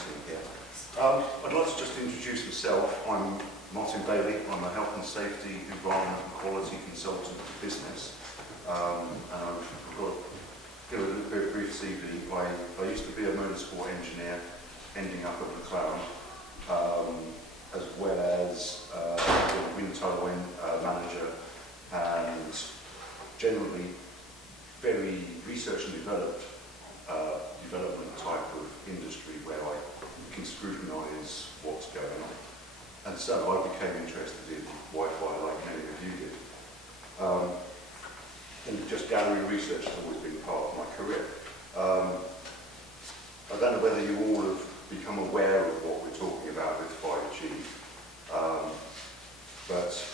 meeting here. I'd like to just introduce myself. I'm Martin Bailey. I'm a health and safety, environment and quality consultant for business. And I've got to give a little bit of brief CV. I used to be a motorsport engineer, ending up at McLaren, as well as a wind tunnel manager, and generally very research and development type of industry where I can scrutinise what's going on. And so I became interested in Wi-Fi like many of you did. And just gallery research has always been part of my career. I don't know whether you all have become aware of what we're talking about with 5G, but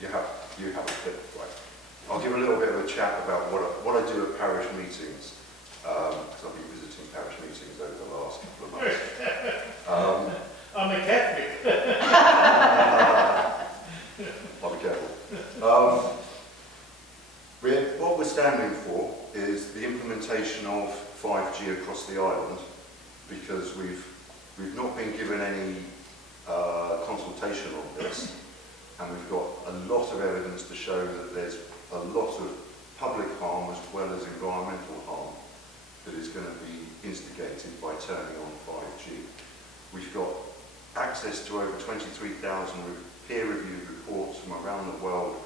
you have a bit, right? I'll give a little bit of a chat about what I do at parish meetings, because I've been visiting parish meetings over the last couple of months. I'm a Catholic. I'll be careful. What we're standing for is the implementation of 5G across the island, because we've not been given any consultation on this, and we've got a lot of evidence to show that there's a lot of public harm as well as environmental harm that is going to be instigated by turning on 5G. We've got access to over 23,000 peer-reviewed reports from around the world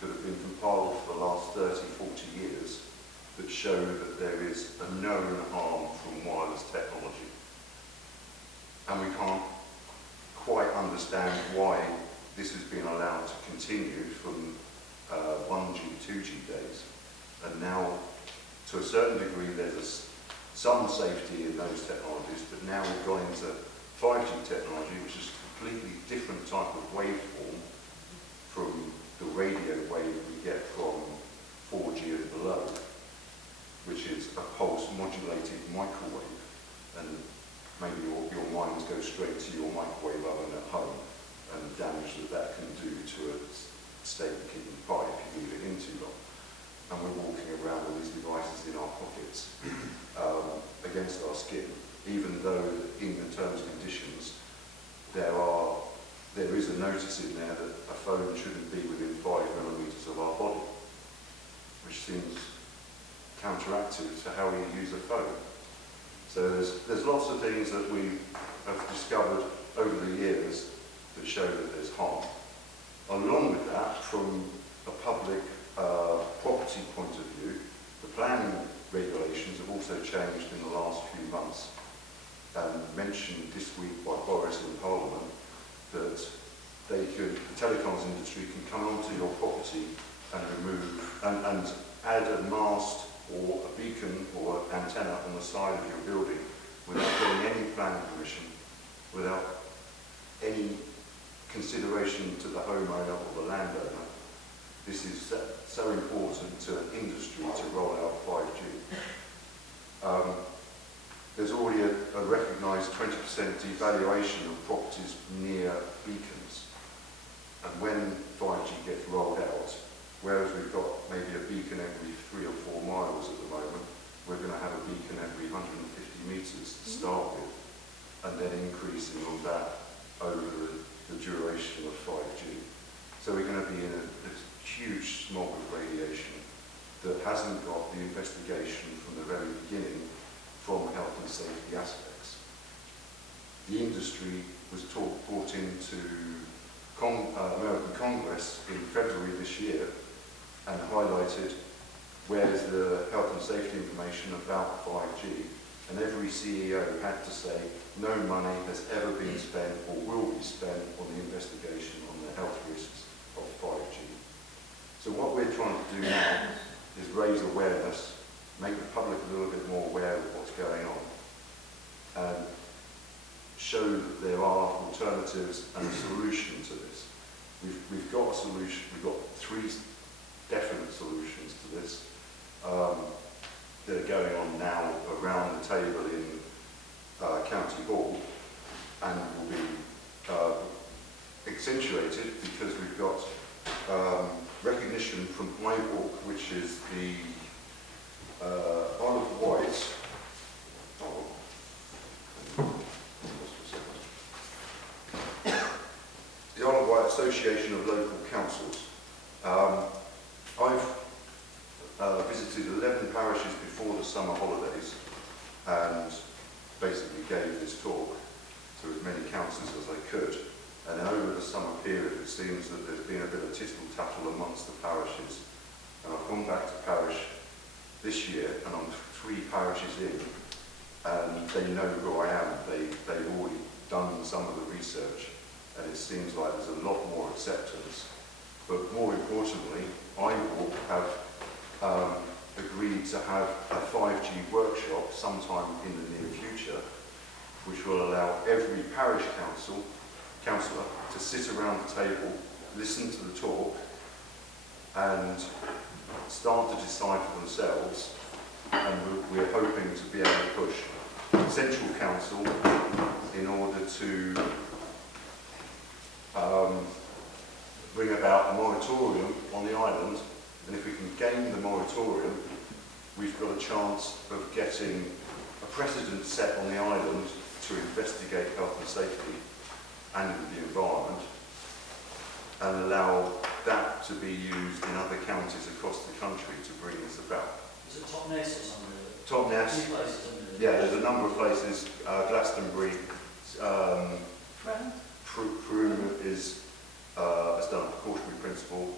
that have been compiled for the last 30, 40 years that show that there is a known harm from wireless technology. And we can't quite understand why this has been allowed to continue from 1G, 2G days. And now, to a certain degree, there's some safety in those technologies, but now we've gone into 5G technology, which is a completely different type of waveform from the radio wave we get from 4G and below, which is a pulse modulated microwave. And maybe your minds go straight to your microwave oven at home and the damage that can do to a steak kidney pie if you leave it in too long. And we're walking around with these devices in our pockets against our skin, even though in the terms and conditions there is a notice in there that a phone shouldn't be within 5 millimetres of our body, which seems counteractive to how we use a phone. So there's lots of things that we have discovered over the years that show that there's harm. Along with that, from a public property point of view, the planning regulations have also changed in the last few months, and mentioned this week by Boris in Parliament that the telecoms industry can come onto your property and remove and add a mast or a beacon or antenna on the side of your building without getting any planning permission, without any consideration to the homeowner or the landowner. This is so important to an industry to roll out 5G. There's already a recognised 20% devaluation of properties near beacons. And when 5G gets rolled out, whereas we've got maybe a beacon every 3 or 4 miles at the moment, we're going to have a beacon every 150 metres to start with, and then increasing on that over the duration of 5G. So we're going to be in a huge smog of radiation that hasn't got the investigation from the very beginning from health and safety aspects. The industry was brought into American Congress in February this year and highlighted where's the health and safety information about 5G, and every CEO had to say no money has ever been spent or will be spent on the investigation on the health risks of 5G. So what we're trying to do now is raise awareness, make the public a little bit more aware of what's going on, and show that there are alternatives and a solution to this. We've got a solution, we've got 3 definite solutions to this that are going on now around the table in County Hall, and will be accentuated because we've got recognition from Wight, which is the Isle of Wight. Association of Local Councils. I've visited 11 parishes before the summer holidays and basically gave this talk to as many councillors as I could. And then over the summer period, it seems that there's been a bit of tittle-tattle amongst the parishes. And I've gone back to parish this year, and I'm 3 parishes in, and they know who I am. They've already done some of the research, and it seems like there's a lot more acceptance. But more importantly, I will have agreed to have a 5G workshop sometime in the near future, which will allow every parish councillor to sit around the table, listen to the talk, and start to decide for themselves. And we're hoping to be able to push Central Council in order to bring about a moratorium on the island. And if we can gain the moratorium, we've got a chance of getting a precedent set on the island to investigate health and safety and the environment, and allow that to be used in other counties across the country to bring this about. Is it Totnes or something? Totnes. Yeah, there's a number of places. Glastonbury, Prune has done a precautionary principle.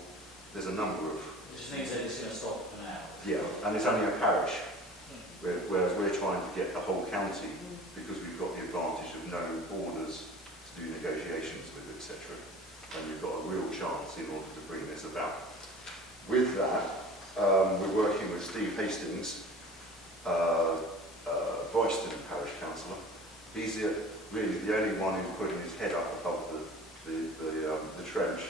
There's a number of. Which means they're just going to stop for now. Yeah, and it's only a parish, whereas we're trying to get the whole county because we've got the advantage of no borders to do negotiations with, etc. And you've got a real chance in order to bring this about. With that, we're working with Steve Hastings, Bryston Parish Councillor. He's really the only one who's putting his head up above the trench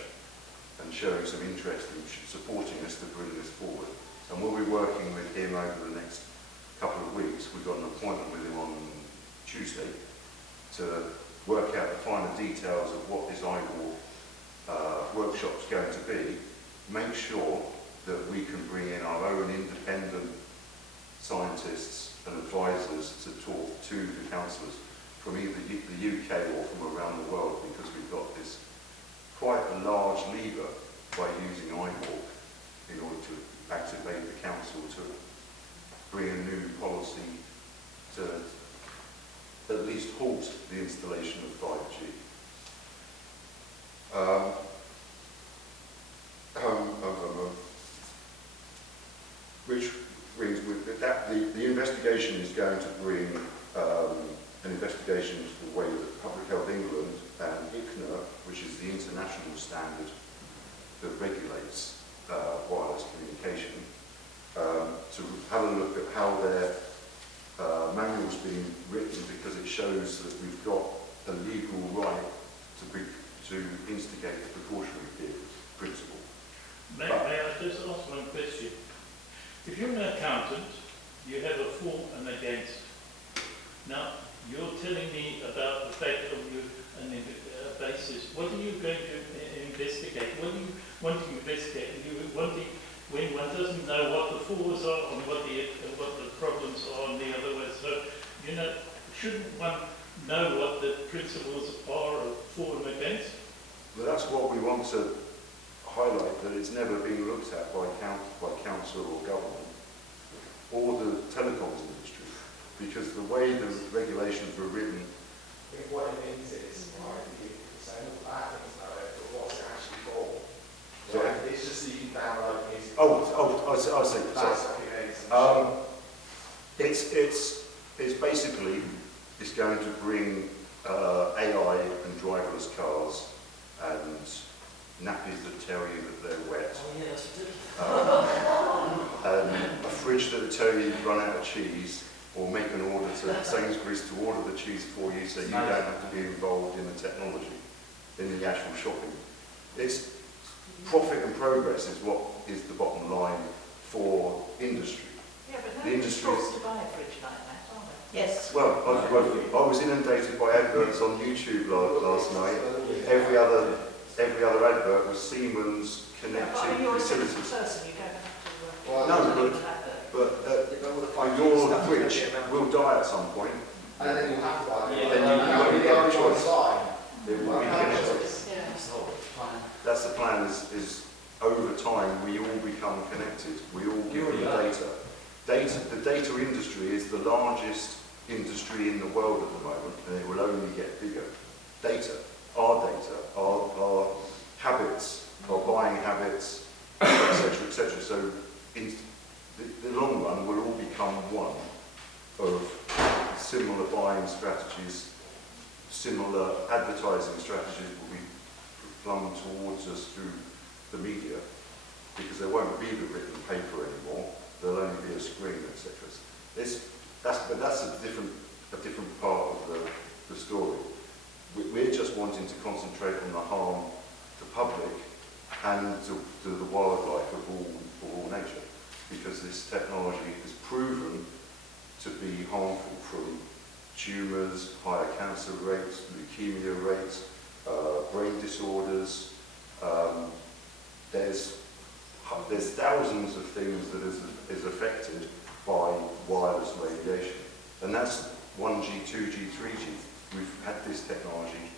and showing some interest in supporting us to bring this forward. And we'll be working with him over the next couple of weeks. We've got an appointment with him on Tuesday to work out the finer details of what this IWAR workshop's going to be, make sure that we can bring in our own independent scientists and advisors to talk to the councillors from either the UK or from around the world, because we've got this quite a large lever by using IWAR in order to activate the council to bring a new policy to at least halt the installation of 5G. Which brings with that, the investigation is going to bring an investigation into the way that Public Health England and ICNIR, which is the international standard that regulates wireless communication, to have a look at how their manual's being written, because it shows that we've got a legal right to instigate the precautionary principle. May I just ask one question? If you're an accountant, you have a for and against. Now, you're telling me about the fact of a basis. What are you going to investigate? What do you want to investigate? When one doesn't know what the fors are and what the problems are on the other way. So, shouldn't one know what the principles are of for and against? Well, that's what we want to highlight, that it's never been looked at by council or government or the telecoms industry, because the way the regulations were written. I think what it means is, right, you say all bad things about it, but what's it actually for? Sorry? Right? It's just that you can download music. I see. That's what it is. It's basically, it's going to bring AI and driverless cars and nappies that tell you that they're wet. Oh yeah, that's good. And a fridge that will tell you you've run out of cheese, or make an order to Sainsbury's to order the cheese for you, so you don't have to be involved in the technology, in the actual shopping. It's profit and progress is what is the bottom line for industry. Yeah, but The nobody's industry forced to buy a fridge like that, are they? Yes. Well, I was inundated by adverts on YouTube last night. Every other advert was Siemens connected You're a facilities. sensible person, you don't have to No, but your fridge will die at some point. And then you'll have to buy it. Then you won't get a choice. Online. It will be connected. Yeah. It's not fine. that's the plan, is over time we all become connected, we all give already them are. data. The data industry is the largest industry in the world at the moment, and it will only get bigger. Data, our habits, our buying habits, etc., etc. So in the long run, we'll all become one of similar buying strategies, similar advertising strategies will be flung towards us through the media, because there won't be the written paper anymore. There'll only be a screen, etc. But that's a different part of the story. We're just wanting to concentrate on the harm to public and to the wildlife of all nature, because this technology is proven to be harmful from tumours, higher cancer rates, leukemia rates, brain disorders. There's thousands of things that is affected by wireless radiation, and that's 1G, 2G, 3G. We've had this technology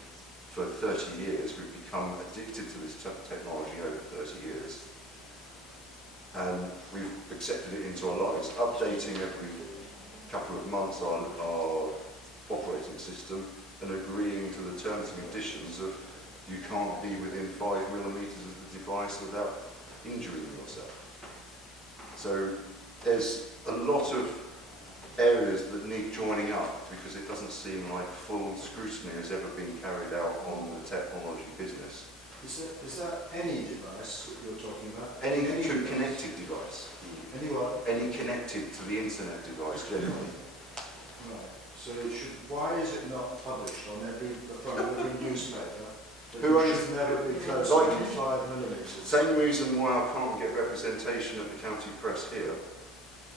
for 30 years. We've become addicted to this technology over 30 years, and we've accepted it into our lives, updating every couple of months our operating system and agreeing to the terms and conditions of you can't be within 5 millimetres of the device without injuring yourself. So there's a lot of areas that need joining up, because it doesn't seem like full scrutiny has ever been carried out on the technology business. Is that any device that you're talking about? Any connected device. Any what? Any connected to the internet device generally. Right. So it should, why is it not published on every newspaper? Who It owns- should never be closer Like- than 5 millimetres. Same reason why I can't get representation at the county press here.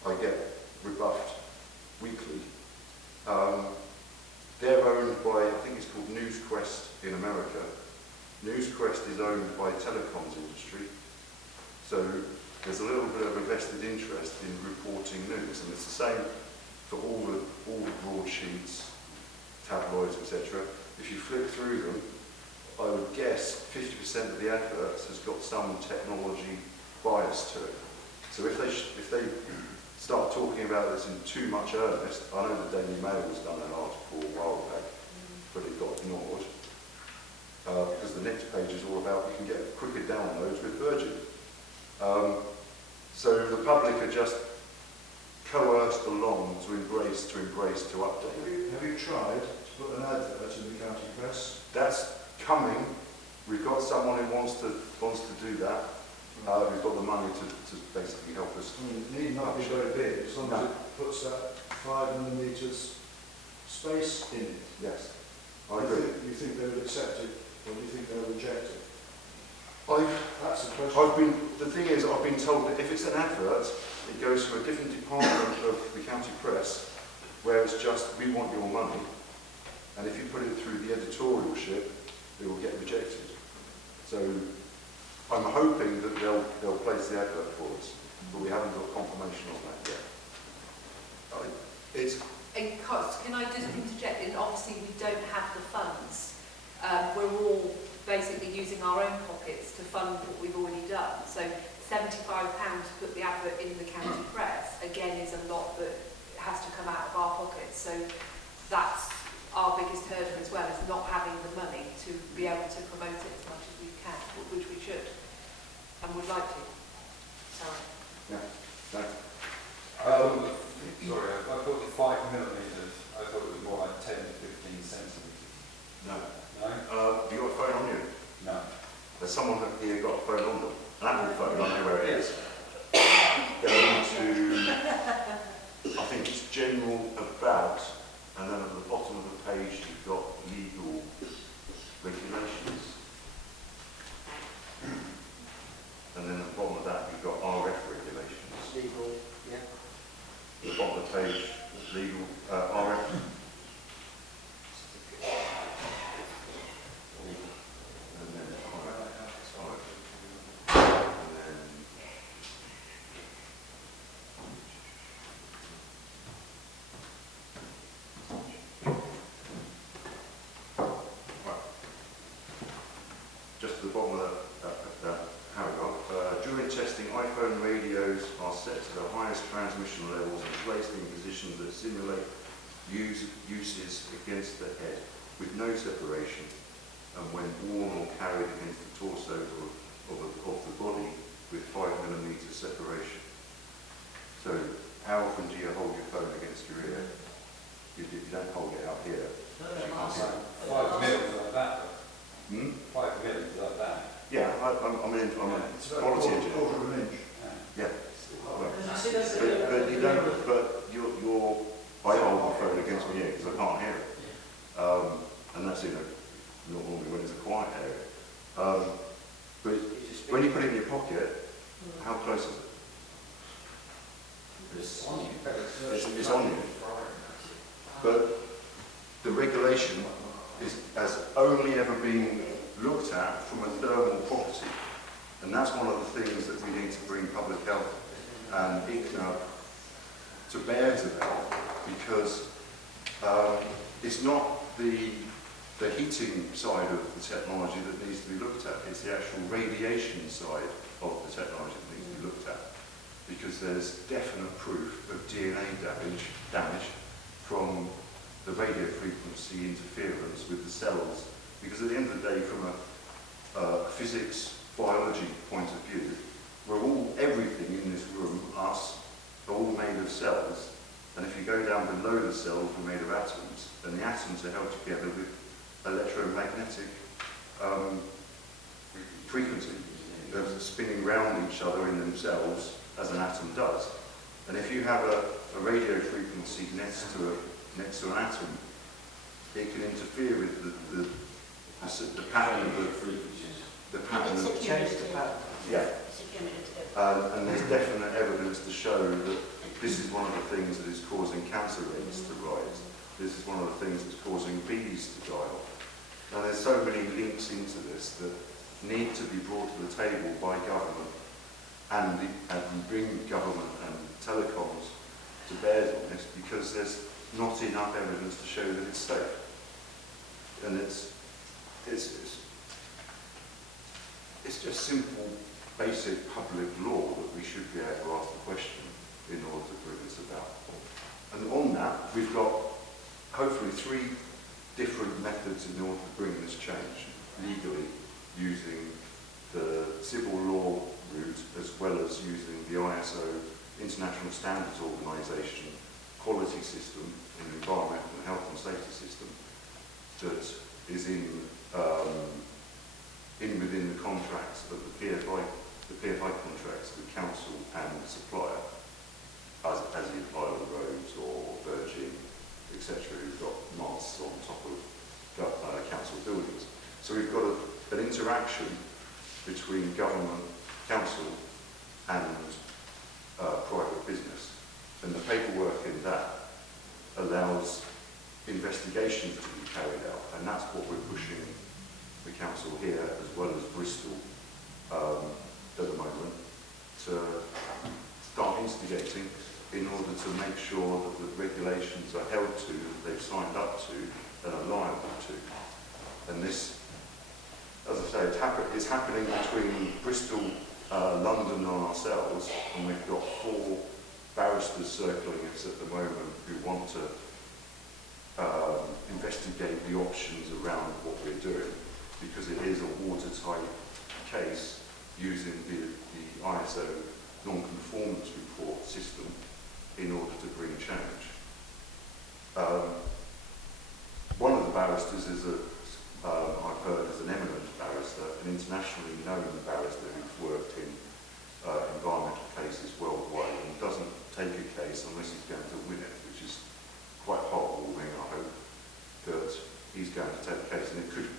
I get rebuffed weekly. They're owned by, I think it's called NewsQuest in America. NewsQuest is owned by telecoms industry. So there's a little bit of a vested interest in reporting news, and it's the same for all the broadsheets, tabloids, etc. If you flick through them, I would guess 50% of the adverts has got some technology bias to it. So if they start talking about this in too much earnest, I know the Daily Mail has done an article a while back, but it got ignored, because the next page is all about you can get quicker downloads with Virgin. So the public are just coerced along to embrace, to update. Have you tried to put an advert in the county press? That's coming. We've got someone who wants to do that. We've got the money to basically help us. I mean, it need not be very big, as long as it puts that 5 millimetres space in it. Yes, I agree. You think they would accept it, or do you think they'll reject it? That's the question. The thing is, I've been told that if it's an advert, it goes to a different department of the county press, where it's just, we want your money, and if you put it through the editorialship, it will get rejected. So I'm hoping that they'll place the advert for us, but we haven't got confirmation on that yet. In cost, can I just interject? And obviously we don't have the funds. We're all basically using our own pockets to fund what we've already done. So £75 to put the advert in the county press, again, is a lot that has to come out of our pockets. So that's our biggest hurdle as well, is not having the money to be able to promote it as much as we can, which we should and would like to. Sorry. Yeah. No. Sorry, I thought the 5 millimetres, I thought it was more like 10 to 15 centimetres. No. No? You got a phone on you? No. There's someone here got a phone on them. An Apple phone, I know where it is. Go to, I think it's general about, and then at the bottom of the page you've got legal regulations. And then at the bottom of that you've got RF regulations. Legal, yeah. At the bottom of the page, legal RF. And then highest transmission levels and placed in positions that simulate uses against the head with no separation, and when worn or carried against the torso of the body with 5mm separation. So how often do you hold your phone against your ear? You don't hold it out here. No, You no, can't last, see it. 5 mils like that. Hmm? 5 mils like that. Yeah, I'm a It's about quality a engineer. quarter of an inch. Yeah. Well, you see, that's but you don't, but you're, I hold my phone against my ear because I can't hear it. And that's not normally when it's a quiet area. But when you put it in your pocket, how close is it? It's on you. It's on you. But the regulation has only ever been looked at from a thermal property. And that's one of the things that we need to bring public health and ICNA to bear to that, because it's not the heating side of the technology that needs to be looked at, it's the actual radiation side of the technology that needs to be looked at, because there's definite proof of DNA damage from the radio frequency interference with the cells, because at the end of the day, from a physics, biology point of view, everything in this room, us, are all made of cells, and if you go down below the cells, we're made of atoms, and the atoms are held together with electromagnetic frequency. They're spinning round each other in themselves as an atom does. And if you have a radio frequency next to an atom, it can interfere with the pattern of the pattern It's of a cumulative. yeah. It's a cumulative. And there's definite evidence to show that this is one of the things that is causing cancer rates to rise. This is one of the things that's causing bees to die off. Now there's so many links into this that need to be brought to the table by government and bring government and telecoms to bear on this, because there's not enough evidence to show that it's safe. And it's just simple, basic public law that we should be able to ask the question in order to bring this about. And on that, we've got hopefully 3 different methods in order to bring this change legally, using the civil law route as well as using the ISO International Standards Organisation quality system in the environmental and health and safety system that is within the contracts of the PFI contracts with council and supplier, as you apply on the roads or Virgin, etc., who've got masts on top of council buildings. So we've got an interaction between government, council and private business. And the paperwork in that allows investigations to be carried out, and that's what we're pushing the council here as well as Bristol at the moment to start instigating in order to make sure that the regulations are held to, that they've signed up to and are liable to. And this, as I say, it's happening between Bristol, London and ourselves, and we've got 4 barristers circling us at the moment who want to investigate the options around what we're doing, because it is a watertight case using the ISO non-conformance report system in order to bring change. One of the barristers is I've heard is an eminent barrister, an internationally known barrister who's worked in environmental cases worldwide, and doesn't take a case unless he's going to win it, which is quite heartwarming, I hope, that he's going to take a case, and it could